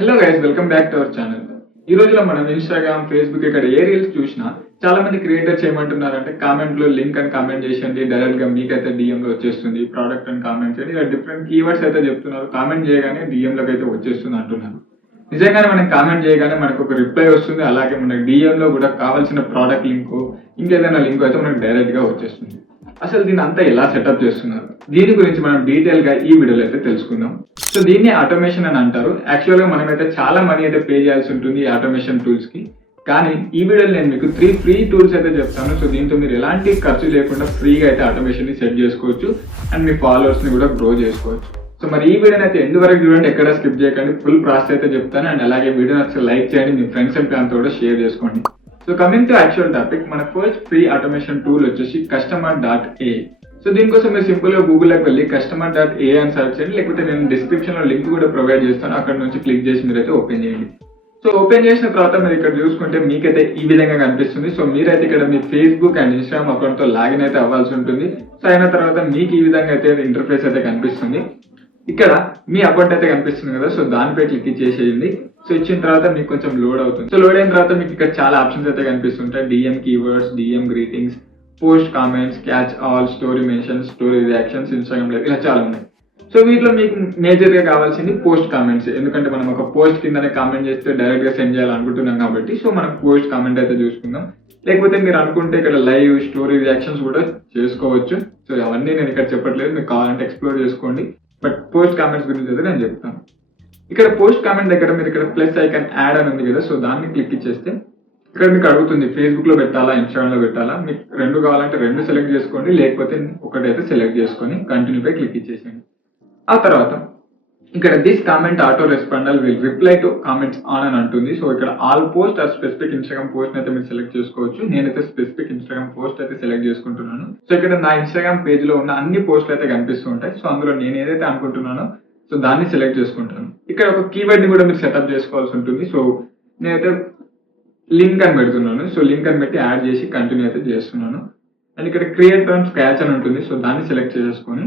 Hello guys, welcome back to our channel. ఈ రోజులో మనం ఇన్స్టాగ్రామ్, ఫేస్బుక్ ఇక్కడ ఏ రీల్స్ చూసినా చాలా మంది క్రియేటర్స్ ఏమంటున్నారంటే కామెంట్ లో లింక్ అని కామెంట్ చేసేయండి, డైరెక్ట్ గా మీకైతే డిఎం లో వచ్చేస్తుంది ప్రోడక్ట్ అని కామెంట్ చేయండి. ఇలా డిఫరెంట్ కీవర్డ్స్ అయితే చెప్తున్నారు. కామెంట్ చేయగానే డిఎం లోకి అయితే వచ్చేస్తుంది అంటున్నారు. నిజంగానే మనం కామెంట్ చేయగానే మనకు ఒక రిప్లై వస్తుంది. అలాగే మనకి డిఎం లో కూడా కావాల్సిన ప్రోడక్ట్ లింక్ ఇంకేదైనా లింక్ అయితే మనకు డైరెక్ట్ గా వచ్చేస్తుంది. అసలు దీన్ని అంతా ఎలా సెటప్ చేస్తున్నారు, దీని గురించి మనం డీటెయిల్ గా ఈ వీడియోలో అయితే తెలుసుకుందాం. సో దీన్ని ఆటోమేషన్ అని అంటారు. యాక్చువల్ గా మనమైతే చాలా మనీ అయితే పే చేయాల్సి ఉంటుంది ఈ ఆటోమేషన్ టూల్స్ కి. కానీ ఈ వీడియోలో నేను మీకు 3 ఫ్రీ టూల్స్ అయితే చెప్తాను. సో దీంతో మీరు ఎలాంటి ఖర్చు లేకుండా ఫ్రీగా అయితే ఆటోమేషన్ ని సెట్ చేసుకోవచ్చు అండ్ మీ ఫాలోవర్స్ ని కూడా గ్రో చేసుకోవచ్చు. సో మరి ఈ వీడియోని అయితే ఎండ్ వరకు చూడండి, ఎక్కడ స్కిప్ చేయకండి. ఫుల్ ప్రాసెస్ అయితే చెప్తాను. అండ్ అలాగే వీడియో నచ్చితే లైక్ చేయండి, మీ ఫ్రెండ్స్ అండ్ ఫ్యామిలీతో కూడా షేర్ చేసుకోండి. So coming to actual topic, మన ఫస్ట్ ఫ్రీ ఆటోమేషన్ టూల్ వచ్చేసి కస్టమర్.ఏ. సో దీనికోసం మీరు సింపుల్ గా గూగుల్లోకి వెళ్ళి కస్టమర్.ఏ అని సర్చ్ చేయండి, లేకపోతే నేను డిస్క్రిప్షన్ లో లింక్ కూడా ప్రొవైడ్ చేస్తాను. అక్కడ నుంచి క్లిక్ చేసి మీరైతే ఓపెన్ చేయండి. సో ఓపెన్ చేసిన తర్వాత మీరు ఇక్కడ చూసుకుంటే మీకైతే ఈ విధంగా కనిపిస్తుంది. సో మీరైతే ఇక్కడ మీ ఫేస్బుక్ అండ్ ఇన్స్టాగ్రామ్ అకౌంట్ తో లాగిన్ అయితే అవ్వాల్సి ఉంటుంది. సో అయిన తర్వాత మీకు ఈ విధంగా అయితే ఇంటర్ఫేస్ అయితే కనిపిస్తుంది. ఇక్కడ మీ అకౌంట్ అయితే కనిపిస్తుంది కదా, సో దానిపై క్లిక్ చేసేయండి. సో ఇచ్చిన తర్వాత మీకు కొంచెం లోడ్ అవుతుంది. సో లోడ్ అయిన తర్వాత మీకు ఇక్కడ చాలా ఆప్షన్స్ అయితే కనిపిస్తుంటాయి. DM keywords, DM greetings, post comments, catch all, story mentions, story reactions, Instagram live, ఇలా చాలా ఉన్నాయి. సో వీటిలో మీకు మేజర్ గా కావాల్సింది పోస్ట్ కామెంట్స్. ఎందుకంటే మనం ఒక పోస్ట్ కిందనే కామెంట్ చేస్తే డైరెక్ట్ గా సెండ్ చేయాలనుకుంటున్నాం కాబట్టి సో మనం పోస్ట్ కామెంట్ అయితే చూసుకుందాం. లేకపోతే మీరు అనుకుంటే ఇక్కడ లైవ్, స్టోరీ రియాక్షన్స్ కూడా చేసుకోవచ్చు. సో అవన్నీ నేను ఇక్కడ చెప్పట్లేదు, మీకు కావాలంటే ఎక్స్ప్లోర్ చేసుకోండి. బట్ పోస్ట్ కామెంట్స్ గురించి అయితే నేను చెప్తాను. ఇక్కడ పోస్ట్ కామెంట్ దగ్గర మీరు ఇక్కడ ప్లస్ ఐకాన్ యాడ్ అని ఉంది కదా, సో దాన్ని క్లిక్ చేస్తే ఇక్కడ మీకు అడుగుతుంది ఫేస్బుక్ లో పెట్టాలా, ఇన్స్టాగ్రామ్ లో పెట్టాలా. మీకు రెండు కావాలంటే రెండు సెలెక్ట్ చేసుకోండి, లేకపోతే ఒకటైతే సెలెక్ట్ చేసుకొని కంటిన్యూ పై క్లిక్ ఇచ్చేసేయండి. ఆ తర్వాత ఇక్కడ this comment auto responder will reply to comments on అని అంటుంది. సో ఇక్కడ all post or specific Instagram post అయితే మీరు సెలెక్ట్ చేసుకోవచ్చు. నేనైతే స్పెసిఫిక్ ఇన్స్టాగ్రామ్ పోస్ట్ అయితే సెలెక్ట్ చేసుకుంటున్నాను. సో ఇక్కడ నా ఇన్స్టాగ్రామ్ పేజ్ లో ఉన్న అన్ని పోస్టులు అయితే కనిపిస్తూ ఉంటాయి. సో అందులో నేను ఏదైతే అనుకుంటున్నానో సో దాన్ని సెలెక్ట్ చేసుకుంటాను. ఇక్కడ ఒక కీవర్డ్ ని కూడా మీరు సెటప్ చేసుకోవాల్సి ఉంటుంది. సో నేనైతే లింక్ అని పెడుతున్నాను. సో లింక్ అని పెట్టి యాడ్ చేసి కంటిన్యూ అయితే చేస్తున్నాను. అండ్ ఇక్కడ క్రియేట్ ఫ్రమ్ స్క్రాచ్ అని ఉంటుంది. సో దాన్ని సెలెక్ట్ చేసేసుకొని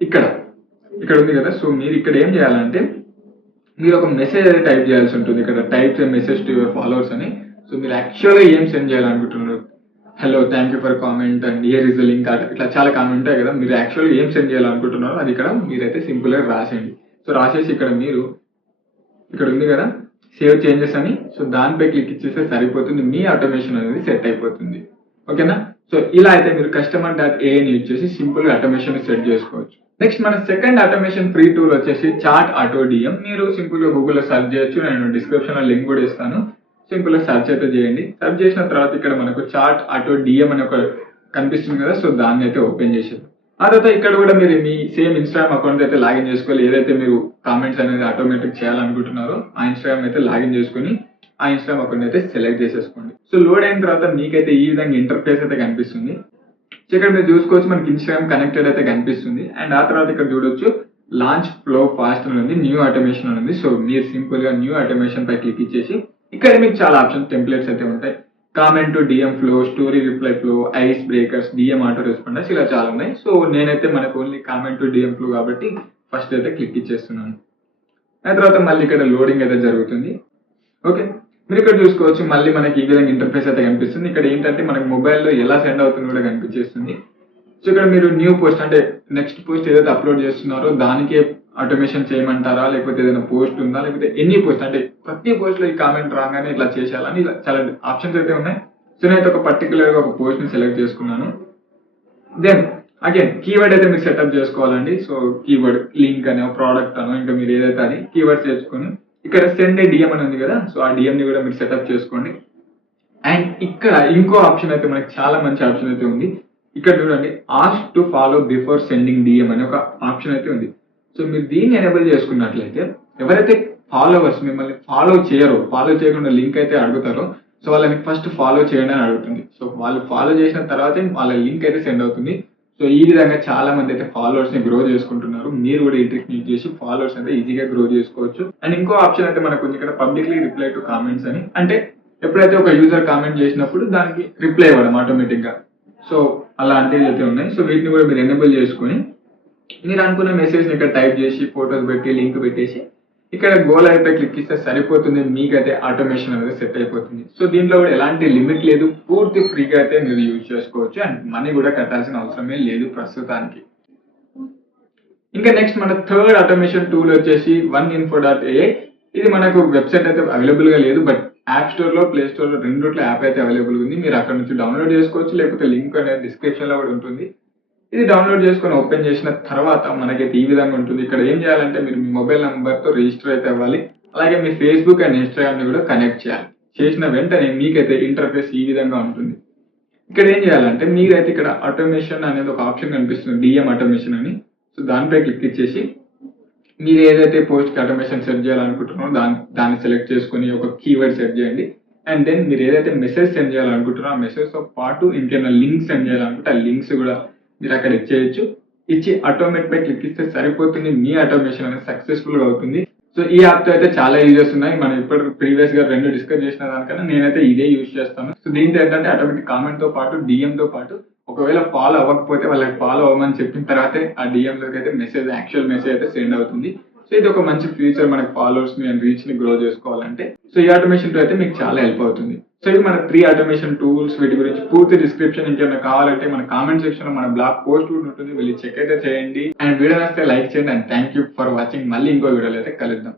ఇక్కడ ఉంది కదా, సో మీరు ఇక్కడ ఏం చేయాలంటే మీరు ఒక మెసేజ్ అయితే టైప్ చేయాల్సి ఉంటుంది. ఇక్కడ type message to your followers అని. సో మీరు యాక్చువల్గా ఏం సెండ్ చేయాలనుకుంటున్నారు, hello thank you for comment and here is the link, ఇట్లా చాలా కామెంట్ ఉంటాయి కదా. మీరు యాక్చువల్గా ఏం సెండ్ చేయాలనుకుంటున్నారో అది ఇక్కడ మీరైతే సింపుల్ గా రాసేయండి. సో రాసేసి ఇక్కడ మీరు ఇక్కడ ఉంది కదా సేవ్ చేంజెస్ అని, సో దానిపై క్లిక్ ఇచ్చేస్తే సరిపోతుంది. మీ ఆటోమేషన్ అనేది సెట్ అయిపోతుంది. ఓకేనా. సో ఇలా అయితే మీరు కస్టమర్.ఏ ని యూజ్ చేసి సింపుల్ గా ఆటోమేషన్ సెట్ చేసుకోవచ్చు. నెక్స్ట్ మన సెకండ్ ఆటోమేషన్ ఫ్రీ టూల్ వచ్చేసి చాట్ ఆటో డిఎం. మీరు సింపుల్ గా గూగుల్లో సెర్చ్ చేయొచ్చు. నేను డిస్క్రిప్షన్ లో లింక్ కూడా ఇస్తాను. సింపుల్ గా సెర్చ్ అయితే చేయండి. సెర్చ్ చేసిన తర్వాత ఇక్కడ మనకు చాట్ ఆటో డిఎం అని ఒక కనిపిస్తుంది కదా, సో దాన్ని అయితే ఓపెన్ చేసేది. ఆ తర్వాత ఇక్కడ కూడా మీరు మీ సేమ్ ఇన్స్టాగ్రామ్ అకౌంట్ అయితే లాగిన్ చేసుకోవాలి. ఏదైతే మీరు కామెంట్స్ అనేది ఆటోమేటిక్ చేయాలనుకుంటున్నారో ఆ ఇన్స్టాగ్రామ్ అయితే లాగిన్ చేసుకుని ఆ ఇన్స్టాగ్రామ్ అకౌంట్ అయితే సెలెక్ట్ చేసేసుకోండి. సో లోడ్ అయిన తర్వాత మీకైతే ఈ విధంగా ఇంటర్ఫేస్ అయితే కనిపిస్తుంది. సో ఇక్కడ మీరు చూసుకోవచ్చు మనకి ఇన్స్టాగ్రామ్ కనెక్టెడ్ అయితే కనిపిస్తుంది. అండ్ ఆ తర్వాత ఇక్కడ చూడొచ్చు లాంచ్ ఫ్లో ఫాస్ట్ అని ఉంది, న్యూ ఆటోమేషన్ అని ఉంది. సో మీరు సింపుల్ గా న్యూ ఆటోమేషన్ పై క్లిక్ ఇచ్చేసి ఇక్కడ మీకు చాలా ఆప్షన్స్, టెంప్లెట్స్ అయితే ఉంటాయి. Comment to DM flow, story reply flow, ice breakers, DM auto responders, ఇలా చాలా ఉన్నాయి. సో నేనైతే మనకు only comment to DM flow కాబట్టి ఫస్ట్ అయితే క్లిక్ ఇచ్చేస్తున్నాను. ఆ తర్వాత మళ్ళీ ఇక్కడ లోడింగ్ అయితే జరుగుతుంది. ఓకే, మీరు ఇక్కడ చూసుకోవచ్చు మళ్ళీ మనకి ఈ విధంగా ఇంటర్ఫేస్ అయితే కనిపిస్తుంది. ఇక్కడ ఏంటంటే మనకి మొబైల్లో ఎలా సెండ్ అవుతుందో కూడా కనిపించేస్తుంది. సో ఇక్కడ మీరు న్యూ పోస్ట్ అంటే నెక్స్ట్ పోస్ట్ ఏదైతే అప్లోడ్ చేస్తున్నారో దానికే ఆటోమేషన్ చేయమంటారా, లేకపోతే ఏదైనా పోస్ట్ ఉందా, లేకపోతే ఎన్ని పోస్ట్ అంటే ప్రతి పోస్ట్ లో ఈ కామెంట్ రాగానే ఇట్లా చేసేయాలని ఇలా చాలా ఆప్షన్స్ అయితే ఉన్నాయి. సో నేనైతే ఒక పర్టికులర్ గా ఒక పోస్ట్ ని సెలెక్ట్ చేసుకున్నాను. దెన్ అగైన్ కీవర్డ్ అయితే మీరు సెటప్ చేసుకోవాలండి. సో కీవర్డ్ లింక్ అనో, ప్రోడక్ట్ అనో, ఇంకా మీరు ఏదైతే అది కీవర్డ్ చేసుకొని ఇక్కడ సెండ్ ఏ డిఎం అని ఉంది కదా, సో ఆ డిఎం ని కూడా మీరు సెటప్ చేసుకోండి. అండ్ ఇక్కడ ఇంకో ఆప్షన్ అయితే మనకి చాలా మంచి ఆప్షన్ అయితే ఉంది. ఇక్కడ చూడండి ask to follow before sending DM అనే ఒక ఆప్షన్ అయితే ఉంది. సో మీరు దీన్ని ఎనేబుల్ చేసుకున్నట్లయితే ఎవరైతే ఫాలోవర్స్ మిమ్మల్ని ఫాలో చేయకుండా లింక్ అయితే అడుగుతారో సో వాళ్ళని ఫస్ట్ ఫాలో చేయండి అని అడుగుతుంది. సో వాళ్ళు ఫాలో చేసిన తర్వాతే వాళ్ళ లింక్ అయితే సెండ్ అవుతుంది. సో ఈ విధంగా చాలా మంది అయితే ఫాలోవర్స్ ని గ్రో చేసుకుంటున్నారు. మీరు కూడా ఈ ట్రిక్ యూజ్ చేసి ఫాలోవర్స్ అయితే ఈజీగా గ్రో చేసుకోవచ్చు. అండ్ ఇంకో ఆప్షన్ అయితే మనకు ఉంది ఇక్కడ పబ్లిక్లీ రిప్లై టు కామెంట్స్ అని. అంటే ఎప్పుడైతే ఒక యూజర్ కామెంట్ చేసినప్పుడు దానికి రిప్లై ఇవ్వడం ఆటోమేటిక్ గా. సో అలాంటివి అయితే ఉన్నాయి. సో వీటిని కూడా మీరు ఎనేబుల్ చేసుకొని మీరు అనుకున్న మెసేజ్ ని ఇక్కడ టైప్ చేసి ఫోటోస్ పెట్టి లింక్ పెట్టేసి ఇక్కడ గోల్ అయిపోయి క్లిక్ ఇస్తే సరిపోతుంది, మీకైతే ఆటోమేషన్ అనేది సెట్ అయిపోతుంది. సో దీంట్లో కూడా ఎలాంటి లిమిట్ లేదు, పూర్తి ఫ్రీగా అయితే మీరు యూజ్ చేసుకోవచ్చు అండ్ మనీ కూడా కట్టాల్సిన అవసరమే లేదు ప్రస్తుతానికి. ఇంకా నెక్స్ట్ మన థర్డ్ ఆటోమేషన్ టూల్ వచ్చేసి OneInfo.ai. ఇది మనకు వెబ్సైట్ అయితే అవైలబుల్ గా లేదు, బట్ యాప్ స్టోర్ లో ప్లే స్టోర్ లో రెండిట్లో యాప్ అయితే అవైలబుల్ ఉంది. మీరు అక్కడ నుంచి డౌన్లోడ్ చేసుకోవచ్చు, లేకపోతే లింక్ అనేది డిస్క్రిప్షన్ లో కూడా ఉంటుంది. ఇది డౌన్లోడ్ చేసుకొని ఓపెన్ చేసిన తర్వాత మనకైతే ఈ విధంగా ఉంటుంది. ఇక్కడ ఏం చేయాలంటే మీరు మీ మొబైల్ నెంబర్ తో రిజిస్టర్ అయితే అవ్వాలి, అలాగే మీ ఫేస్బుక్ అండ్ ఇన్స్టాగ్రామ్ ని కూడా కనెక్ట్ చేయాలి. చేసిన వెంటనే మీకైతే ఇంటర్ఫేస్ ఈ విధంగా ఉంటుంది. ఇక్కడ ఏం చేయాలంటే మీరైతే ఇక్కడ ఆటోమేషన్ అనేది ఒక ఆప్షన్ కనిపిస్తుంది, డిఎం ఆటోమేషన్ అని. సో దానిపై క్లిక్ ఇచ్చేసి మీరు ఏదైతే పోస్ట్ కి ఆటోమేషన్ సెట్ చేయాలనుకుంటున్నారో దాన్ని సెలెక్ట్ చేసుకొని ఒక కీవర్డ్ సెట్ చేయండి. అండ్ దెన్ మీరు ఏదైతే మెసేజ్ సెండ్ చేయాలనుకుంటున్నారో ఆ మెసేజ్ తో పాటు ఇంకేమైనా లింక్ సెండ్ చేయాలనుకుంటే ఆ లింక్స్ కూడా మీరు అక్కడ ఇచ్చేయచ్చు. ఇచ్చి ఆటోమేట్ పై క్లిక్ ఇస్తే సరిపోతుంది, మీ ఆటోమేషన్ అనేది సక్సెస్ఫుల్ గా అవుతుంది. సో ఈ యాప్ తో అయితే చాలా యూజెస్ ఉన్నాయి. మనం ఇప్పుడు ప్రీవియస్ గా 2 డిస్కస్ చేసిన దానికన్నా నేనైతే ఇదే యూజ్ చేస్తాను. సో దీంతో ఏంటంటే ఆటోమేటిక్ కామెంట్ తో పాటు డిఎం తో పాటు ఒకవేళ ఫాలో అవ్వకపోతే వాళ్ళకి ఫాలో అవ్వమని చెప్పిన తర్వాతే ఆ డిఎం లోకి అయితే మెసేజ్, యాక్చువల్ మెసేజ్ అయితే సెండ్ అవుతుంది. సో ఇది ఒక మంచి ఫీచర్ మనకి ఫాలోవర్స్ ని అండ్ రీచ్ ని గ్రో చేసుకోవాలంటే. సో ఈ ఆటోమేషన్ తో అయితే మీకు చాలా హెల్ప్ అవుతుంది. సో ఇవి మన 3 ఆటోమేషన్ టూల్స్. వీటి గురించి పూర్తి డిస్క్రిప్షన్ ఇంకేమైనా కావాలంటే మన కామెంట్ సెక్షన్ లో మన బ్లాగ్ పోస్ట్ కూడా ఉంటుంది, వెళ్ళి చెక్ అయితే చేయండి. అండ్ వీడియో నచ్చితే లైక్ చేయండి. And thank you for watching. మళ్ళీ ఇంకో వీడియోలో అయితే కలుద్దాం.